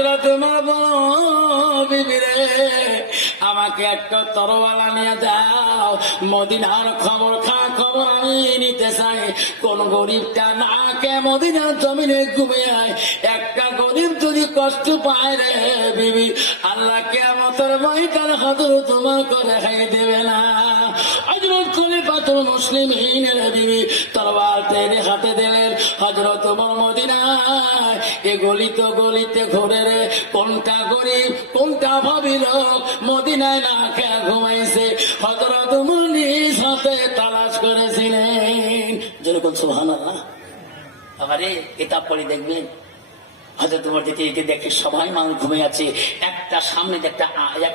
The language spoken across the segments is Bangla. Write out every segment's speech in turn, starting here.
হযরত মা বলো বিবি রে আমাকে একটা তরবালা নিয়ে দাও, মদিনার খবর খবর আমি নিতে চাই। কোন গরিবটা না কে মদিনার জমিনে ঘুমিয়ে একটা গরিব যদি কষ্ট পায় রে বিবি, আল্লাহ কিয়ামতের ময়দানে হযরত তোমার করে খাই দেবে না। হযরত খলিফাতুল মুসলিমিন বিবি তরবাল টেনে হাতে দিলেন। হযরত ওমর মদিনায় এ গলিতে গলিতে ঘুরে রে কোনটা গরিব কোনটা ভাবি লোক মদিনায় না খেয়ে ঘুমাইছে হযরত ওমর নিজ হাতে তালাশ করেছিলেন। যেরকম সুবহানাল্লাহ। আবারে কিতাব পড়ে দেখবেন হযরত ওমর দিকে দেখে সবাই মানুষ ঘুমিয়ে আছে, একটা সামনে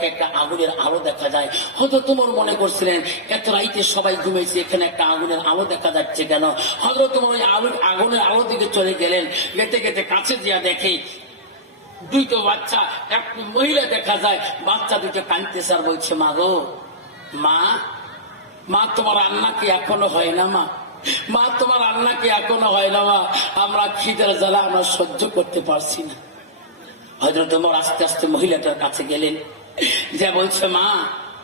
একটা আগুনের আলো দেখা যায়। হযরত ওমর মনে করছিলেন এত রাইতে সবাই ঘুমিয়েছে, এখানে একটা আগুনের আলো দেখা যাচ্ছে কেন? হযরত ওমর আগুনের আলো দিকে চলে গেলেন। গেতে গেতে কাছে দিয়া দেখে দুইটো বাচ্চা, এক মহিলা দেখা যায়। বাচ্চা দুটো কাঁদতেছে আর বলছে মা গো মা, মা তোমার রান্না কি এখনো হয় না? মা তোমার রান্না কি এখনো হয় না? মা আমরা খিদের জ্বালা আমরা সহ্য করতে পারছি না। হযরত ওমর আস্তে আস্তে মহিলাটার কাছে গেলেন, যে বলছে মা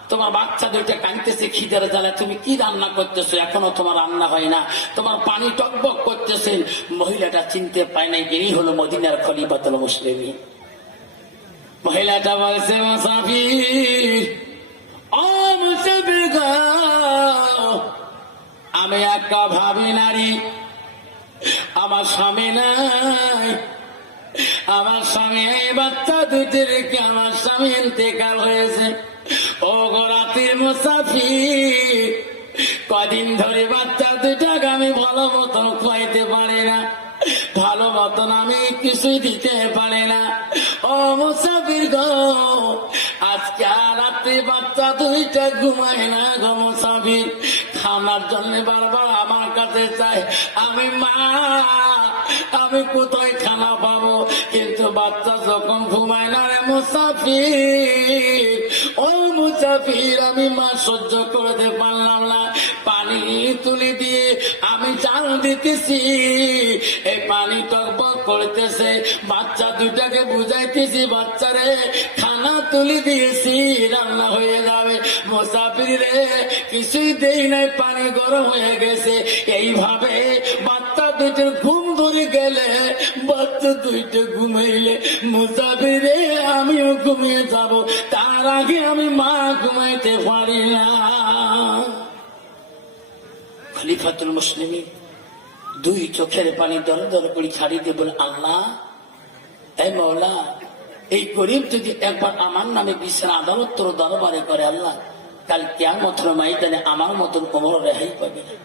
তোমার বাচ্চা দুইটা কাঁদতেছে খিদের জ্বালা, তুমি কি রান্না করতেছো? এখনো তোমার রান্না হয় না, তোমার পানি টকবক করতেছেন। মহিলাটা চিনতে পায় নাই ইনি হলো মদিনার খলিফাতুল মুসলিমিন। মহিলাটা বলছে মুসাফির, ও মুসাফির গো, আমি একটা ভাবি নারী, আমার স্বামী নাই, আমার স্বামী বাচ্চা দুইটি রেখে আমার স্বামী ইন্তেকাল হয়েছে। ও গো রাতের মুসাফির, কদিন ধরে বাচ্চা দুইটাকে আমি ভালো মতন খাইতে পারি না, ভালো মতন আমি কিছুই দিতে পারি না। ও মুসাফির গো, আজকে রাত্রে বাচ্চা দুইটা ঘুমায় না গো মুসাফির, খানার জন্য বারবার আমার কাছে চাই। আমি মা, আমি কোথায় খানা পাবো? কিন্তু বাচ্চা যখন ঘুমায় না রে মুসাফির, ও মুসাফির, আমি মা সহ্য করতে পারলাম না। পানি তুলে দিয়ে আমি চাল দিতেছি, এই পানি টকবক করতেছে, বাচ্চা দুটাকে বুঝাইতেছি বাচ্চারে খানা তুলে দিয়েছি রান্না হয়ে যাবে। মুসাফির রে কিছুই দেই নাই, পানি গরম হয়ে গেছে। এইভাবে বাচ্চা দুইটার ঘুম ধরে গেলে, বাচ্চা দুইটা ঘুমাইলে মুসাফির রে আমিও ঘুমিয়ে যাব, তার আগে আমি মা ঘুমাইতে পারি না। খলিফাতুল মুসলিমিন দুই চোখের পানি দর দর করে ছাড়িয়ে দিয়ে বলে, আল্লাহ এই মওলা, এই গরিব যদি একবার আমার নামে বিচার আদালত তোর দরবারে করে, আল্লাহ কাল কিয়ামতের ময়দানে আমার মতন কোমর রেহাই পাবে না।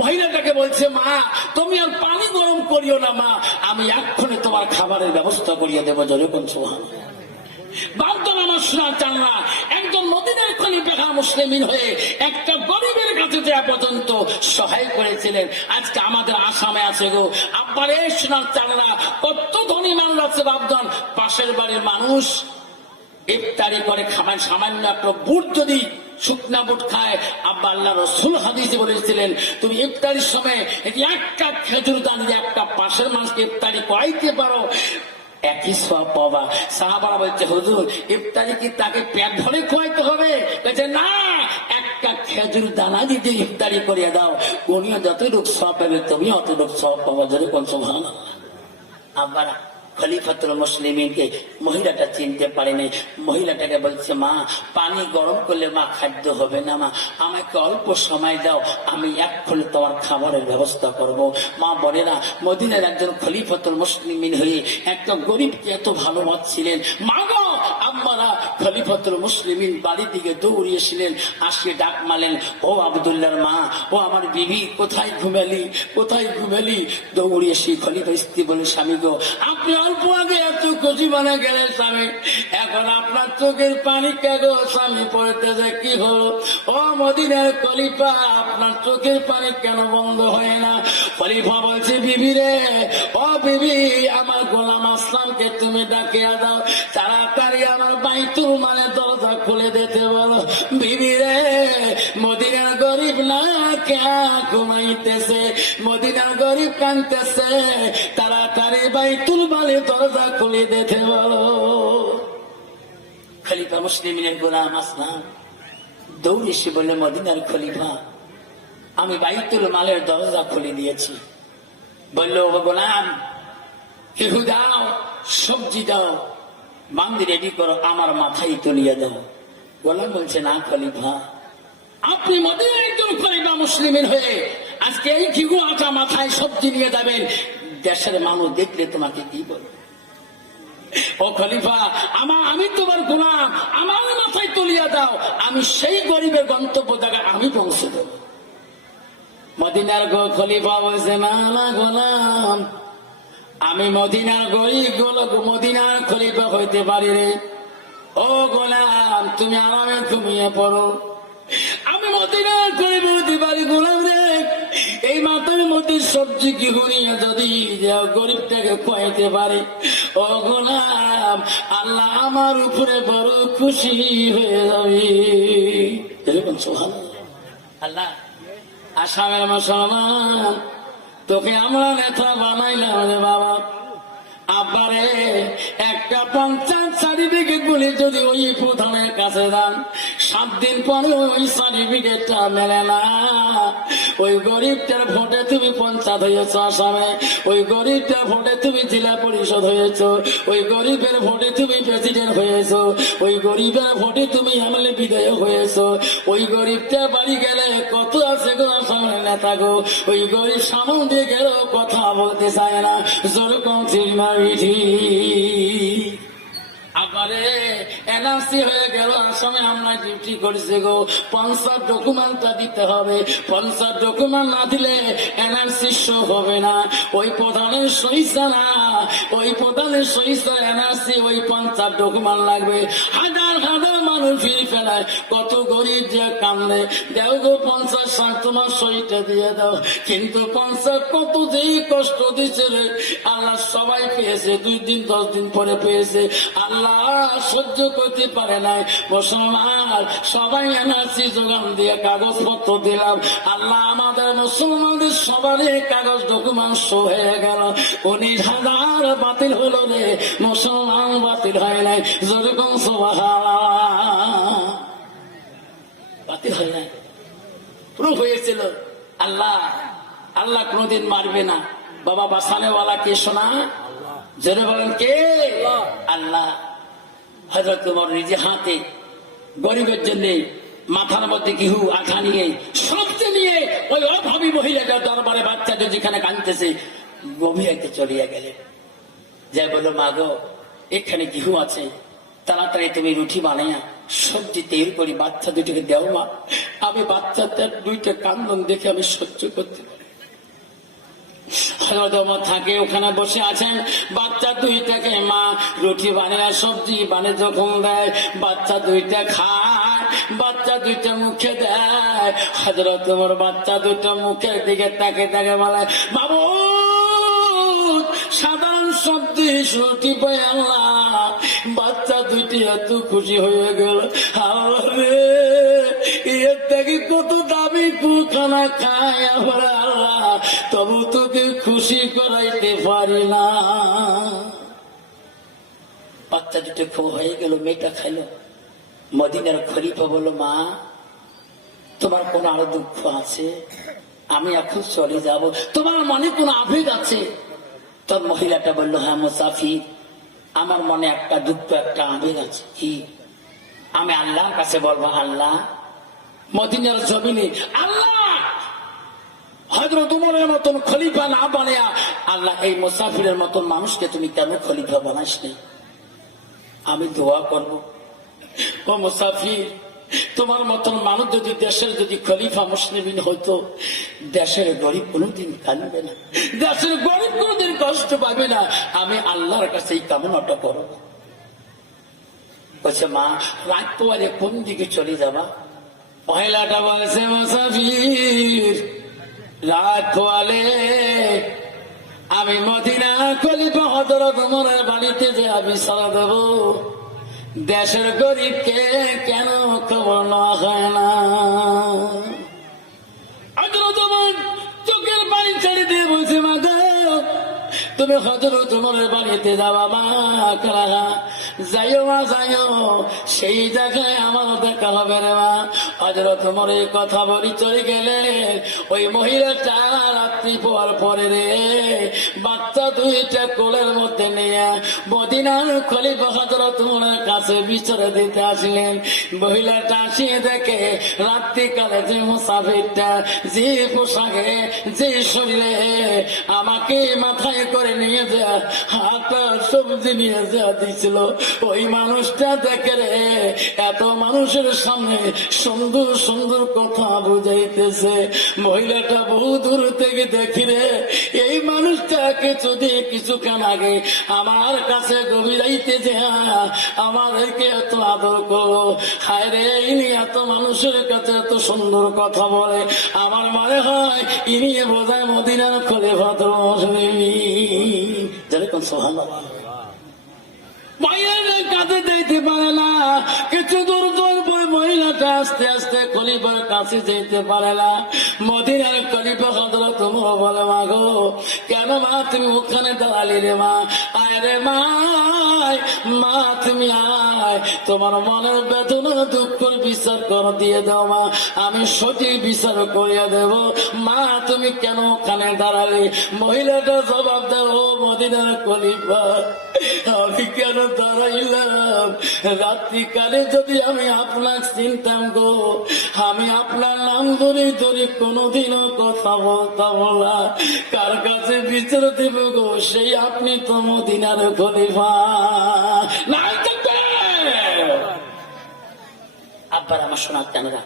মহিলাটাকে বলছে মা তুমি আর পানি গরম করিও না মা, আমি এক্ষুনি তোমার খাবারের ব্যবস্থা করিয়ে দেবো। যেরকম সুবহানাল্লাহ। বাগদান আমার শোনা চাল না, একজন মদিনার খলিফা মুসলিমিন হয়ে একটা গরিবের কাছে যাওয়া পর্যন্ত সহায় করেছিলেন। আজকে আমাদের আসামে আছে গো আব্বারে শোনা চাল না, কত ধনী মানুষ আছে বাগদান, পাশের বাড়ির মানুষ ইফতারি করে খাবার, সামান্য একটা বুট যদি শুকনা বুট খায়, আব্বা আল্লাহ রাসূল হাদিসে বলেছিলেন তুমি ইফতারির সময় একটা খেজুর দান দিয়ে একটা পাশের মানুষকে ইফতারি করাইতে পারো, একই সওয়াব পাবা। সাহাবারা বলছে হুজুর ইফতারি কি তাকে পেট ভরে খাওয়াইতে হবে? বলছে না, একটা খেজুর দানা দিতে ইফতারি করিয়ে দাও, উনিও যতটুকু সওয়াব পাবে তুমি অতটুকু সওয়াব পাবা। যেরকম সুবহানাল্লাহ। আব্বারা খলিফাতুল মুসলিমিনকে মহিলাটা চিনতে পারেনি। মহিলাটাকে বলছে মা পানি গরম করলে মা খাদ্য হবে না, মা আমাকে অল্প সময় দাও, আমি এক্ষুনি তোমার খাবারের ব্যবস্থা করব। মা বলে না মদিনার একজন খলিফাতুল মুসলিমিন হয়ে একটা গরিবকে এত ভালোবাসছিলেন। মা গো আম্মারা খলিফাতুল মুসলিমিন বাড়ির দিকে দৌড়িয়েছিলেন, আসে ডাক মারলেন, ও আব্দুল্লাহর মা, ও আমার বিবি, কোথায় ঘুমালি কোথায় ঘুমালি? দৌড়িয়ে সেই খলিফা স্ত্রী বলে স্বামী গো আপনি অল্প আগে এত খুশি মানে গেলেন স্বামী, এখন আপনার চোখের পানি কেন স্বামী পড়তেছে কি হলো? ও মদিনার খলিফা আপনার চোখের পানি কেন বন্ধ হয় না? খলিফা বলছে বিবি রে, ও বিবি আমার গোলাম আসলামকে তুমি ডাকিয়া দাও, তাড়াতাড়ি আমার বাইতুল মালের দরজা খুলে দিতে বলো। বিবি রে মদিনার গরিব না ঘুমাইতেছে, মদিনার গরিব কাঁদতেছে, তাড়াতাড়ি বাইতুল মালের দরজা খুলে দিতে বলো। খলিফা মুসলিমের গোলাম আসলাম দৌড়ে এসে বললে, মদিনার খলিফা, আমি বাইতুল মালের দরজা খুলে দিয়েছি। বললো, গোলাম, কেহু দাও, সবজি দাও, বান্দি রেডি করো, আমার মাথায় তুলিয়ে দাও। গোলাম বলছে, না খলিফা, আপনি মদিনার একজন খলিফা মুসলিমের হয়ে আজকে এই ঘিঘু আটা মাথায় সবজি নিয়ে যাবেন, দেশের মানুষ দেখলে তোমাকে কি বলবে? ও খলিফা, আমি তোমার গোলাম, আমার মাথায় তুলিয়া দাও, আমি সেই গরিবের গন্তব্য জায়গায় আমি পৌঁছে দেব। মদিনার খলিফা বলছে, না না গোলাম, আমি মদিনার গরিব মদিনার খলিফা হইতে পারি রে। ও গোলাম, তুমি আরামে ঘুমিয়ে পড়ো, আমি মদিনার খলিফা হইতে পারি। গোলাম রে, এই মাথার মধ্যে সবজি কি হইয়া যদি গরিবটাকে খাইতে পারে, ও গোলাম, আল্লাহ আমার উপরে বড় খুশি হয়ে যাবে। এরকম সুবহানাল্লাহ। আল্লাহ, আসামের মুসলমান, তোকে আমরা নেতা বানাইলাম রে বাবা, আবারে একটা পঞ্চায়েত সার্টিফিকেট বলে যদি ওই প্রধানের কাছে যান, 7 দিন পরে ওই সার্টিফিকেটটা মেলে না। ওই গরিবটার ভোটে তুমি পঞ্চায়েত হয়েছ আসামে, ওই গরিবটার ভোটে তুমি জেলা পরিষদ হয়েছ, ওই গরিবের ভোটে তুমি প্রেসিডেন্ট হয়েছ, ওই গরিবের ভোটে তুমি এমএলএ বিধায়ক হয়েছ। ওই গরিবটা বাড়ি গেলে কত আছে গো আসামের নেতা গো, ওই গরিব সামনে দিয়ে গেলেও কথা বলতে চায় না, যেরকম ঠিক না। আবারে এনআরসি হয়ে গেল, আসামে আমরা ডিউটি করেছে গো, 50 ডকুমেন্টটা দিতে হবে, 50 ডকুমেন্ট না দিলে এনআরসি শো হবে না। ওই প্রধানের সইসা না, ওই প্রধানের সইসা এনআরসি, ওই 50 ডকুমেন্ট লাগবে। হাজার হাজার মানুষ ফিরে ফেলায়, কত গরিব যে কান্দে, দেও গো 50 তোমার সইটা দিয়ে দাও। কিন্তু 50 কত যেই কষ্ট দিচ্ছে রে আল্লাহ, সবাই পেয়েছে, 2 দিন 10 দিন পরে পেয়েছে। আল্লাহ সহ্য করতে পারে নাই, মুসলমান সবাই এনআরসি যোগান দিয়ে কাগজপত্র দিলাম। আল্লাহ আমাদের মুসলমানদের সবারই কাগজ ডকুমেন্ট শো হয়ে গেল, 19,000 বাতিল হলো রে, মুসলমান বাতিল হয় নাই। যেরকম সুবহানাল্লাহ, বাতিল হয় নাই, প্রুফ হয়েছিল। আল্লাহ আল্লাহ কোনদিন মারবে না। বাবা বাসানেওয়ালা কে শোনা, জোরে বলেন কে? আল্লাহ। হযরত ওমর নিজে হাতে গরিবের জন্য মাথার মধ্যে ঘিহু আঠা নিয়ে সবচেয়ে নিয়ে ওই অভাবী মহিলাটার দরবারে বাচ্চাদের যেখানে কাঁদতেছে গভীরাইতে চলিয়া গেলেন। যাই বললো, মা গো, এখানে ঘিহু আছে, তাড়াতাড়ি তুমি রুটি বানাইয়া সবজি তৈরি করি, বাচ্চা দুটোকে দেও মা, আমি বাচ্চাটার 2টা কান্দন দেখে আমি সহ্য করতে পারি। থাকে ওখানে বসে আছেন, বাচ্চা 2টাকে মা রুটি বানিয়ে সবজি বানিয়ে যখন দেয়, বাচ্চা 2টা খায়, বাচ্চা 2টা মুখে দেয়। হযরত ওমর বাচ্চা 2টা মুখের দিকে তাকে তাকে বলে, বাবু সাধারণ সবজি রুটি পাই আল্লাহ। বাচ্চা 2টি এত খুশি হয়ে গেল, আরে এর থেকে কত দামি খানা খায় আবার আল্লাহ, তবু তোকে খুশি করাইতে পারি না। বাচ্চা 2টো খুব হয়ে গেল, মেয়েটা খাইল। মদিনার খলিফা বলল, মা তোমার কোন আরো দুঃখ আছে? আমি এখন চলে যাব, তোমার মনে কোন আবেগ আছে? তোর মহিলাটা বলল, হ্যাঁ মুসাফির, আমার মনে একটা দুঃখ একটা আবেগ আছে। কি? আমি আল্লাহর কাছে বলবো, আল্লাহ মদিনার জমিনে আল্লাহ হযরত ওমরের মতন খলিফা না বানায়া আল্লাহ এই মুসাফিরের মতন মানুষকে তুমি কেন খলিফা বানাসনি? আমি দোয়া করব, ও মুসাফির, তোমার মতন মানুষ যদি দেশের যদি খলিফা মুসলিমিন হইতো, দেশের গরিব কোনোদিন কাঁদবে না, দেশের গরিব কোনোদিন কষ্ট পাবে না। আমি আল্লাহর কাছে এই কামনাটা করব। বলছে, মা রাত পোয়ারে কোন দিকে চলে যাবা? মহিলাটা বলছে, মুসাফির রাত পোয়ালে আমি মদিনা খলিফা হযরত ওমরের বাড়িতে যে আমি সারা দেব, দেশের গরিবকে কেন খবর নেওয়া হয় না? হযরত ওমর দিয়ে বলছে মা গো তুমি হযরত ওমরের বাড়িতে যাওয়া মা যাইও মা যাইও, সেই জায়গায় আমার দেখা হবে রে মা। হযরত ওমরের কথা বলি চলে গেলে ওই মহিলাটা রাত্রি পর পরে রে বাচ্চা দুইটা কোলের মধ্যে নিয়ে মদিনার খলিফা হযরত ওমরের কাছে বিচারে দিতে আসলেন। মহিলাটা আসিয়ে দেখে রাত্রিকালে যে মুসাফিরটা যে পোশাকে যে শরীরে আমাকে মাথায় করে নিয়ে যা হাতে সবজি নিয়ে যা দিছিল, ওই মানুষটা দেখে রে এত মানুষের সামনে সুন্দর সুন্দর কথা বুঝাইতেছে। মহিলাটা বহু দূর থেকে দেখি রে এই মানুষটাকে যদি কিছুক্ষণ আগে আমার কাছে গভীরাইতে যা আমাদেরকে এত আদর করো, হায় রে ইনি এত মানুষের কাছে এত সুন্দর কথা বলে, আমার মনে হয় ইনি বোঝায় মদিনার খলিফাতুল মুসলিমিন। যেরকম সুবহানাল্লাহ। মহিলাদের কাছে যেতে পারে না, কিছু দূর দূর পর মহিলাটা আস্তে আস্তে খলিফার কাছে যেতে পারে না। মদিনার খলিফা হযরত ওমর বলে মা গো কেন মা তুমি ওখানে দাঁড়ালি রে মা, আয় রে মা মা তুমি আয়, তোমার মনের বেদনা দুঃখের বিচার করে দিয়ে দাও মা, আমি সঠিক বিচার করিয়া দেব। মা তুমি কেন ওখানে দাঁড়ালি? মহিলাটা জবাব দাও ও মদিনার খলিফা আমি কেন দাঁড়াইলাম, রাত্রিকালে যদি আমি আপনার চিনতাম গো আমি আপনার নাম ধরে ধরে কোনোদিনও কথা বলতাম না, কার কাছে বিচার দেব গো সেই আপনি তো মদিনার খলিফা। আব্বার আমার শোনার কেনরা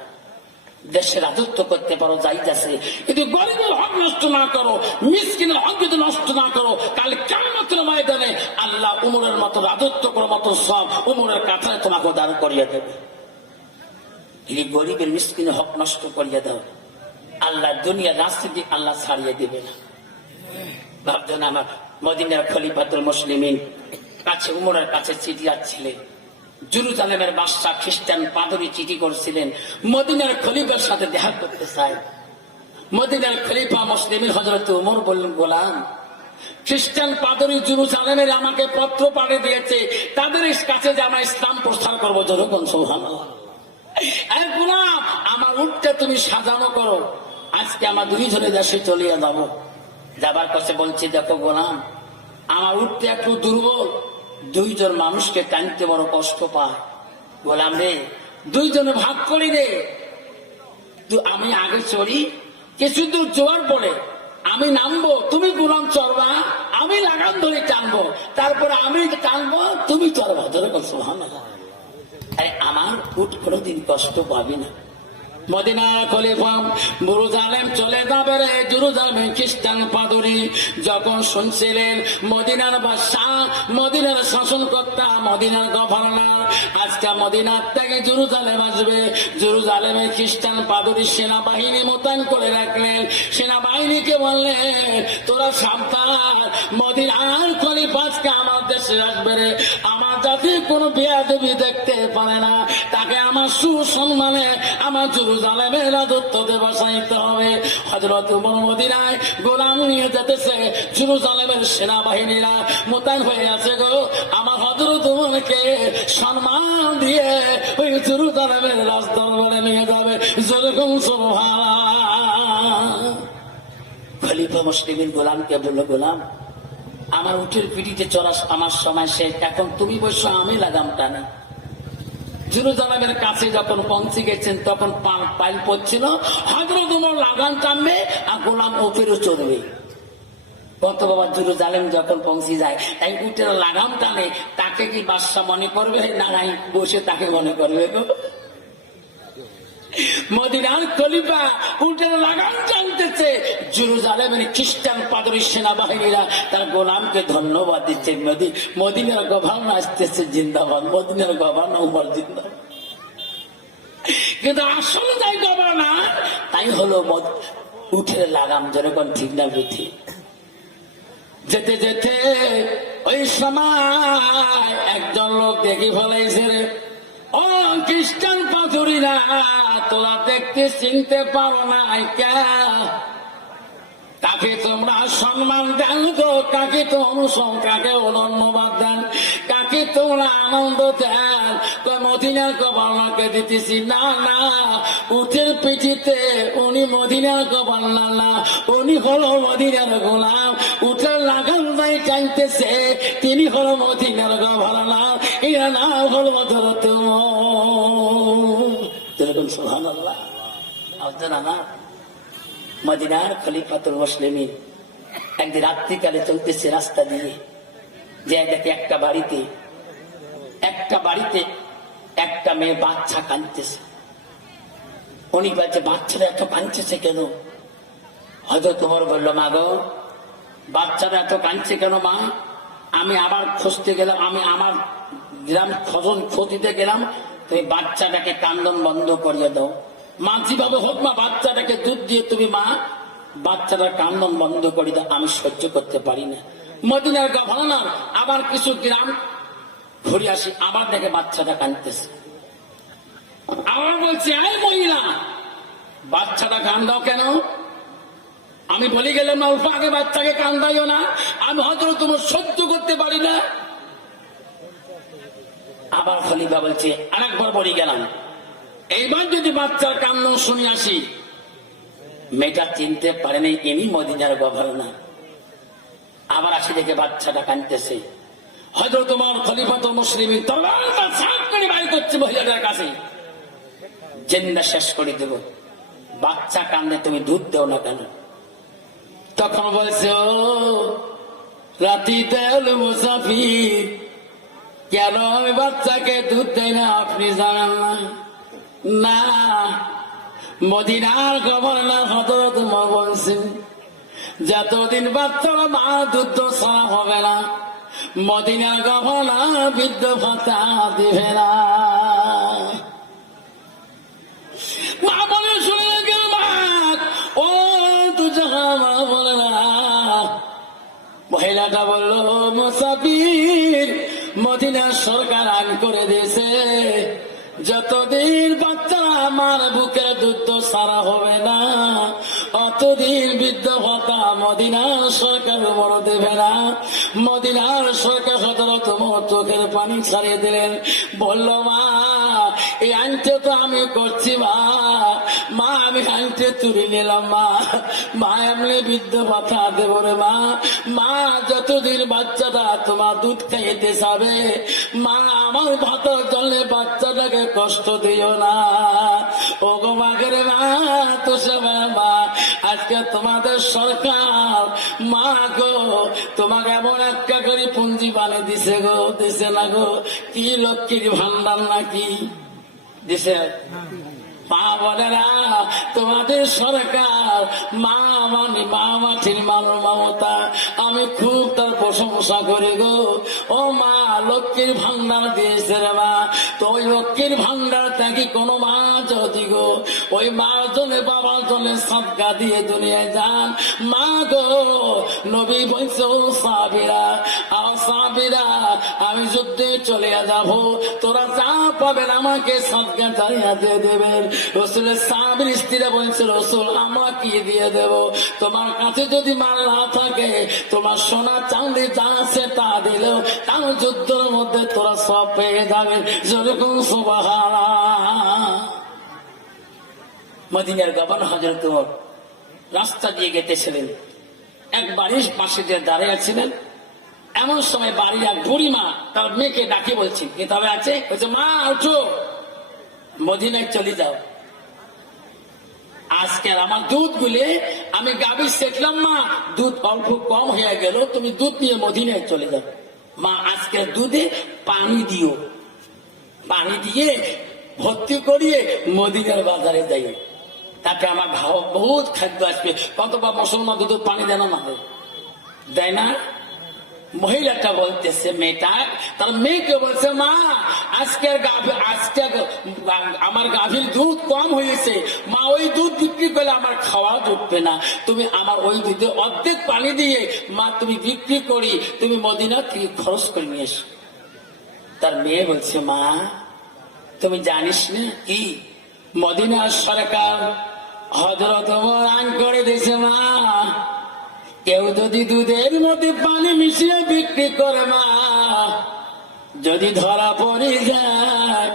দেশে রাজত্ব করতে পারো যাইতেছে, কিন্তু গরিবের হক নষ্ট না করো, মিসকিনের হক যদি নষ্ট না করো, কাল কিয়ামতের ময়দানে আল্লাহ উমরের মতো রাজত্ব করো মতো সব উমরের কাছে তোমাকে দাঁড় করিয়ে দেবে। এই গরিবের মিসকিনের হক নষ্ট করিয়ে দাও, আল্লাহ দুনিয়ার রাজনীতি আল্লাহ ছাড়িয়ে দেবে না। ভাবছেন আমার মদিনার খলিফাতুল মুসলিমিন কাছে উমরের কাছে চিঠি আসছিলেন, জেরুজালেমের বাদশা খ্রিস্টান পাদরি চিঠি করছিলেন মদিনার খলিফার সাথে দেখা করতে চাই। মদিনার খলিফা মুসলিমিন হযরত ওমর বললেন গোলাম খ্রিস্টান পাদরি জেরুজালেমের আমাকে পত্র পাঠিয়ে দিয়েছে, তাদের কাছে যে আমরা ইসলাম প্রচার করবো। যখন সুবহানাল্লাহ। গোলাম আমার উটটা তুমি সাজানো করো, আজকে আমরা দুইজনে দেশে চলিয়ে যাব। যাবার কাছে বলছি দেখো গোলাম আমার উঠতে একটু দুর্বল, দুইজন মানুষকে টানতে বড় কষ্ট পায়, গোলাম রে দুইজনে ভাগ করি রে, আমি আগে চড়ি, কিছু দূর যাওয়ার পরে আমি নামবো, তুমি গোলাম চড়বা, আমি লাগাম ধরে টানবো, তারপরে আমি টানবো তুমি চড়বা। যেরকম সুবহানাল্লাহ। আমার উট কোনোদিন কষ্ট পাবি না। মদিনা খলিফা জেরুজালেম চলে যাবে রে, জেরুজালেম খ্রিস্টান পাদরি যখন শুনছিলেন মদিনার বাদশাহ মদিনার শাসনকর্তা মদিনার গভর্নর আজকে মদিনার থেকে জেরুজালেম আসবে, জেরুজালেমে খ্রিস্টান পাদরি সেনাবাহিনী মোতায়েন করে রাখলেন। সেনাবাহিনীকে বললেন তোরা সাবধান, মদিনার খলিফা আজকে আমার দেশে আসবে রে, আমার জাতি কোনো বেয়াদবি দেখতে পারে না, তাকে আমার সুসম্মানে আমার জেরুজালেমের রাজত্বতে বসাইতে হবে। হযরত ওমর মদিনায় গোলাম নিয়ে যেতেছে, জেরুজালেমের সেনাবাহিনীরা মোতায়েন হয়ে আছে গো, আমার হযরত ওমরকে সম্মান দিয়ে ওই জেরুজালেমের রাজদরবারে নিয়ে যাবে। যেরকম সুবহানাল্লাহ। খলিফা মুসলিমিন গোলামকে বলল গোলাম আমার উটের পিঠিতে চড়া আমার সময় শেষ, এখন তুমি বসো আমি লাগাম টানি। জেরুজালেমের কাছে যখন পৌঁছে গেছেন তখন পাইল পড়ছিল, হযরত ওমর লাগাম টানবে আর গোলাম উপরেও চড়বে। কত বাবা জেরুজালেম যখন পৌঁছে যায় তাই উটের লাগাম টানে, তাকে কি বাদশা মনে করবে না বসে তাকে মনে করবে গো? মদিনার খলিফা উটের লাগাম টানতেছে, জেরুজালেমের খ্রিস্টান পাদরি সেনাবাহিনীরা তার গোলামকে ধন্যবাদ দিচ্ছে। মদিনার গভর্নর আসতেছে জিন্দাবাদ, মদিনার গভর্নর উমর জিন্দাবাদ। কিন্তু আসলে যাই গভর্নর তাই হলো উটের লাগাম। যেরকম ঠিক না বুঝি যেতে যেতে ওই সময় একজন লোক দেখি ফেলাইছে রে, ও খ্রিস্টান পাথরীরা তোরা দেখতে চিনতে পারো না, কাকে তোমরা সম্মান দেন গো, কাকে তো অনুসরণ, কাকে ধন্যবাদ দেন, কাকে তোমরা আনন্দ দেন? মদিনার গভর্নরকে দিতেছি। না না, উঠের পিঠিতে উনি মদিনার গভর্নর না, উনি হলো মদিনার গোলাম। উঠের লাগাম নাই টানতেছে, তিনি হলো মদিনার গভর্নর। এরা না হলো হযরত যেরকম সুবহানাল্লাহ। আপনারা না মদিনার খলিফাতুল মুসলিমিন একদিন রাত্রিকালে চলতেছে রাস্তা দিয়ে, যে দেখে একটা বাড়িতে একটা মেয়ে বাচ্চা কাঁদতেছে। উনি বলছে বাচ্চারা এত কাঁদছে কেন? হয়তো তোমার বললো, মা গো বাচ্চারা এত কাঁদছে কেন মা? আমি আবার খুঁজতে গেলাম, আমি আমার গ্রাম খোঁজিতে গেলাম, তুমি বাচ্চাটাকে কান্দন বন্ধ করিয়ে দাও। মা যেভাবে হোক মা, বাচ্চাটাকে দুধ দিয়ে তুমি মা বাচ্চাটার কান্দন বন্ধ করে দাও, আমি সহ্য করতে পারি না। মদিনার গভর্নর আবার কিছু গ্রাম ঘুরে আসি, আবার দেখে বাচ্চাটা কাঁদতেছে। আবার বলছে, এই মহিলা বাচ্চাটা কান্দাও কেন? আমি বলে গেলাম না অল্প আগে বাচ্চাকে কান্দাইও না, আমি হয়তো তোমার সহ্য করতে পারি না। আবার খলিফা বলছে, আরেকবার বলে গেলাম, এইবার যদি বাচ্চার কান্না শুনে আসি। মেয়েটা চিনতে পারেনি ইনি মদিনার গভর্নর। আবার আসি দেখে বাচ্চাটা কাঁদতেছে। হয়তো তোমার খলিফাতুল মুসলিমিন তরবারটা সাফ করে বাইর করছে মহিলাটার কাছে, জিন্দা শেষ করে দেব। বাচ্চা কান্দে, তুমি দুধ দেও না কেন? তখন বলছে, ও রাতি দেল মুসাফির, কেন আমি বাচ্চাকে দুধ দেয় না আপনি জানান না? না, মদিনার গভর্নর হযরত ওমর বলছেন, যতদিন বাচ্চারা মা দুধ ছাড়া হবে না, মদিনার গভর্নর বৃদ্ধ ভাতা দিবে না। মা বলে শুনে গেল, মা ও তু জাহা, মা বলে না। মহিলাটা বলল, মুসাফির, মদিনার সরকার আইন করে দিয়েছে, যতদিন বাচ্চারা আমার বুকের দুধ সারা হবে না, অতদিন বৃদ্ধ ভাতা মদিনার সরকার বড় দেবে না। মদিনার সরকার হযরত ওমর চোখের পানি ছাড়িয়ে দিলেন, বলল, মা এই আইনটা তো আমি করছি মা, মা আমি আইনটা তুলে নিলাম মা, মা এমনি বৃদ্ধ ভাতা দেব রে মা। মা যতদিন বাচ্চাটা তোমার দুধ খাইতে যাবে, মা আমার ভাতার জন্য বাচ্চাটাকে কষ্ট দিও না। ও গো মাগের মা, তো মা আজকে তোমাদের সরকার মা গো তোমাকে এমন একটা করে পুঞ্জি বানিয়ে দিছে গো, দিছে না গো? কি লক্ষ্মীর ভান্ডার নাকি দিছে? মা বলে না, তোমাদের সরকার মা মানে মা মাটির মানুষ মমতা, আমি খুব তার প্রশংসা করি গো। ও মা লক্ষ্মীর ভান্ডার দিয়েছে রে মা, তো ওই লক্ষ্মীর ভান্ডার থেকে কোনো মা যদি গো ওই মার জন্য বাবার জন্য সাদকা দিয়ে দুনিয়ায় যান, মা গো নবী বলছে, ও সাবিরা, সাবিরা আমি যুদ্ধে চলে যাব, তোরা যা পাবেন আমাকে সাদকা জারিয়া দিয়ে দেবেন। রসুলের সাহাবীর স্ত্রীরা বলছে, রসুল আমাকে দিয়ে দেব, তোমার কাছে যদি মাল না থাকে তোমার সোনা চাঁদি যা আছে তা দিলেও তার যুদ্ধের মধ্যে তোরা সব পেয়ে যাবে। যেরকম সুবহানাল্লাহ। মদিনার গভর্নর হযরত ওমর রাস্তা দিয়ে গেতেছিলেন, এক বাড়ির পাশে দিয়ে দাঁড়িয়ে ছিলেন। এমন সময় বাড়ির এক বুড়িমা তার মেয়েকে ডাকে বলছে, কিতাবে আছে, বলছে, মা উঠো, মদিনায় চলে যাও। আজকের আমার দুধ গুলে আমি গাভী সেটলাম, মা দুধ অল্প কম হয়ে গেল, তুমি দুধ নিয়ে মদিনায় চলে যাও। মা আজকের দুধে পানি দিও, পানি দিয়ে ভর্তি করিয়ে মদিনার বাজারে যাই, তাতে আমার ভাব বহুত খাদ্য আসবে। কতবার মুসলমান দুধ পানি দেয় না, দেয় না? মহিলাটা বলতেছে, মেয়েটা তার মেয়েকে বলছে, মা আজকে আমার গাভীর দুধ কম হয়েছে, মা ওই দুধ বিক্রি করলে আমার খাওয়া জুটবে না, তুমি আমার ওই দুধে অর্ধেক পানি দিয়ে মা তুমি বিক্রি করি তুমি মদিনা থেকে খরচ করে নিয়ে এসো। তার মেয়ে বলছে, মা তুমি জানিস না কি মদিনার সরকার হযরত ওমর আইন করে দিয়েছে, মা কেউ যদি দুধের মধ্যে পানি মিশিয়ে বিক্রি করে মা, যদি ধরা পড়ে যায়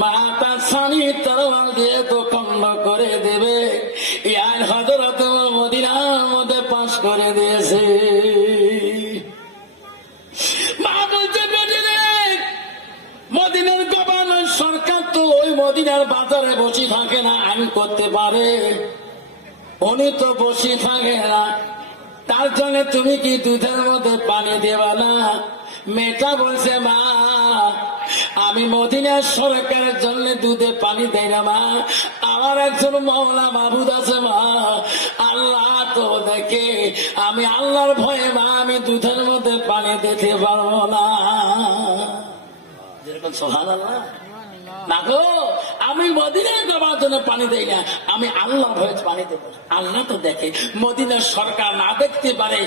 মা তার স্বামী তরবাল দিয়ে তো খণ্ড করে দেবে। ইয়ার হযরত মদিনার মধ্যে পাশ করে দিয়েছে। মা বলছে মদিনার গভর্নর সরকার তো ওই মদিনার বাজারে বসে থাকে না, আমি করতে পারে, উনি তো বসে থাকে না, তার জন্য তুমি কি দুধের মধ্যে পানি দেবা না? মেয়েটা বলছে মা আমি মদিনার সরকারের জন্য দুধে পানি দেয় না মা, আমার একজন মাওলা মাবুদ আছে মা, আল্লাহ তো দেখে, আমি আল্লাহর ভয়ে মা আমি দুধের মধ্যে পানি দিতে পারবো না। যেরকম সুবহানাল্লাহ। না গো, আমি মদিনায় দেওয়ার জন্য পানি দেই না, আমি আল্লাহ ভয়ে পানি দেব। আল্লাহ তো দেখে, মদিনার সরকার না দেখতে পারে,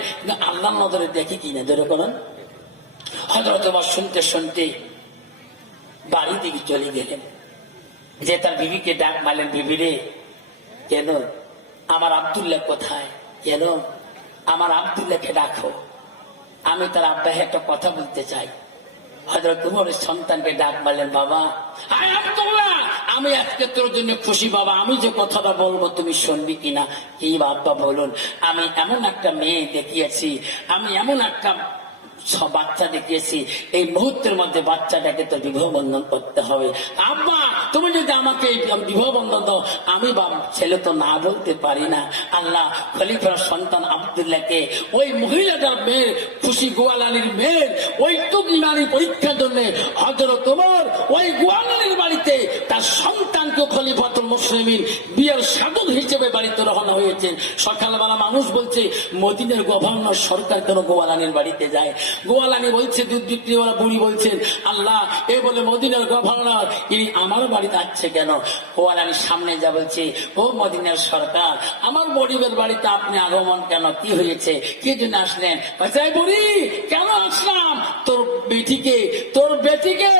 আল্লাহর নজরে দেখে কিনা। ধরে করেন হযরত ওমর শুনতে শুনতে বাড়ি দিকে চলে গেলেন, যে তার বিবিকে ডাক মারলেন, বিবি রে, কেন আমার আব্দুল্লাহ কোথায়? কেন আমার আব্দুল্লাহকে ডাকো, আমি তার আব্বা একটা কথা বলতে চাই। হযরত ওমরের সন্তানকে ডাক মারলেন, বাবা আয় আব্দুল্লাহ, আমি আজকে তোর জন্য খুশি বাবা, আমি যে কথাটা বলবো তুমি শুনবি কিনা? কি বাবা বলুন? আমি এমন একটা মেয়ে দেখিয়েছি, আমি এমন একটা বাচ্চা দেখিয়েছি, এই মুহূর্তের মধ্যে বাচ্চাটাকে তো বিবাহ বন্ধন করতে হবে। আব্বা তুমি যদি আমাকে বিবাহ বন্ধন দাও, আমি ছেলে তো না বলতে পারি না। আল্লাহ খলিফার সন্তান আব্দুল্লাহকে ওই মহিলাটার মেয়ের, খুশি গোয়ালানির মেয়ের ওই ইমানি পরীক্ষার জন্য হযরত ওমর ওই গোয়ালানির বাড়িতে তার সন্তানকে খলিফাতুল মুসলিমিন বিয়ের সাধক হিসেবে বাড়িতে রওনা হয়েছেন। সকালবেলা মানুষ বলছে মদিনার গভর্নর সরকার কেন গোয়ালানির বাড়িতে যায়? গোয়ালানি বলছে, দুধ বিক্রিওয়ালা বুড়ি বলছেন, আল্লাহ এ বলে মদিনার গভর্নর ইনি আমার বাড়িতে আসছে কেন? গোয়ালানির সামনে যা বলছে, ও মদিনার সরকার, আমার গরিবের বাড়িতে আপনি আগমন কেন? কি হয়েছে? কি জন্য আসলেন? বুড়ি কেন আসলাম? তোর বেটিকে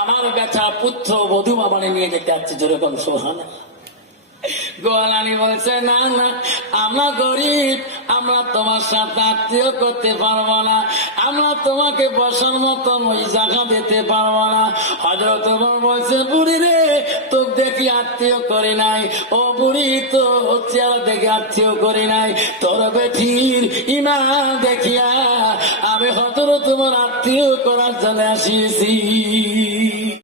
আমার বেটা পুত্র বধূ বাবানে নিয়ে যেতে আসছে। যেরকম সুবহানাল্লাহ। গোয়ালানি বলছে, না না, আমরা গরিব, আমরা তোমার সাথে আত্মীয় করতে পারবো না, আমরা তোমাকে বসার মতন ওই জায়গা দিতে পারবো না। হযরত ওমর বলছে, বুড়ি রে, তোকে দেখি আত্মীয় করি নাই, ও বুড়ি তো চেহারা দেখে আত্মীয় করি নাই, তোর বেঠির ইমান দেখিয়া আমি হযরত ওমর আত্মীয় করার জন্য আসিয়েছি।